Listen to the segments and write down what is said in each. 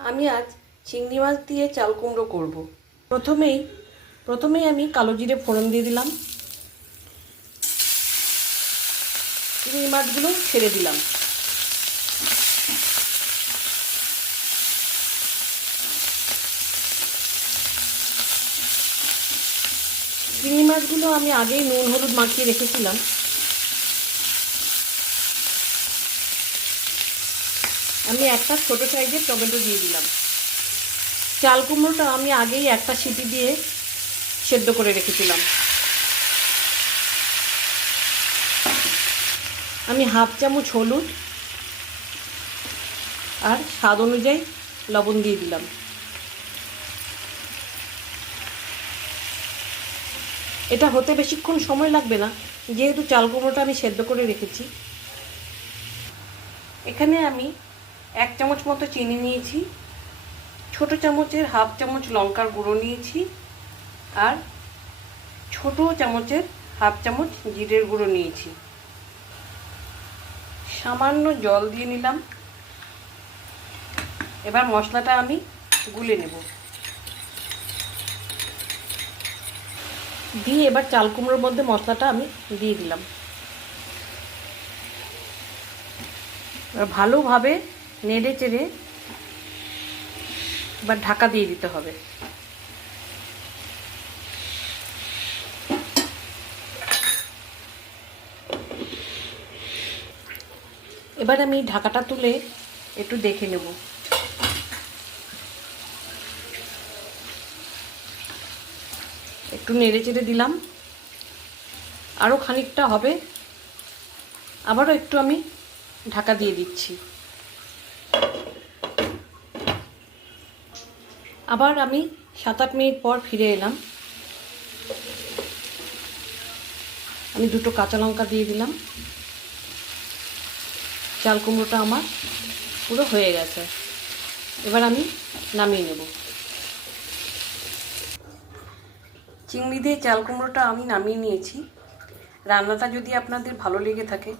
আমি আজ চিংড়ি মাছ দিয়ে চাল কুমড়ো করব। প্রথমেই আমি কালো জিরে ফোড়ন দিয়ে দিলাম। চিংড়ি মাছগুলো ছেড়ে দিলাম। চিংড়ি মাছগুলো আমি আগেই নুন হলুদ মাখিয়ে রেখেছিলাম। আমি একটা ছোট সাইজের টমেটো দিয়ে দিলাম। চাল কুমড়োটা আমি আগেই একটা সিটি দিয়ে সেদ্ধ করে রেখেছিলাম। আমি হাফ চামচ হলুদ আর স্বাদ অনুযায়ী লবণ দিয়ে দিলাম। এটা হতে বেশিক্ষণ সময় লাগবে না, যেহেতু চাল কুমড়োটা আমি সেদ্ধ করে রেখেছি। এখানে আমি 1 চামচ মতো চিনি নিয়েছি, ছোট চামচের হাফ চামচ লঙ্কার গুঁড়ো নিয়েছি, আর ছোট চামচের হাফ চামচ জিরের গুঁড়ো নিয়েছি। সামান্য জল দিয়ে নিলাম। এবার মশলাটা আমি গুলে নেব। দিয়ে এবার চাল কুমড়োর মধ্যে মশলাটা আমি দিয়ে দিলাম। এবার ভালোভাবে নেড়ে চেড়ে এবার ঢাকা দিয়ে দিতে হবে। এবার আমি ঢাকাটা তুলে একটু দেখে নেব। একটু নেড়ে চেড়ে দিলাম। আরও খানিকটা হবে, আবারও একটু আমি ঢাকা দিয়ে দিচ্ছি। আবার আমি 7-8 মিনিট পর ফিরে এলাম। আমি 2টো কাঁচা লঙ্কা দিয়ে দিলাম। চাল কুমড়োটা আমার পুরো হয়ে গেছে। এবার আমি নামিয়ে নেব। চিংড়ি দিয়ে চাল কুমড়োটা আমি নামিয়ে নিয়েছি। রান্নাটা যদি আপনাদের ভালো লেগে থাকে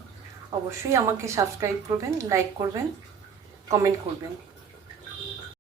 অবশ্যই আমাকে সাবস্ক্রাইব করবেন, লাইক করবেন, কমেন্ট করবেন।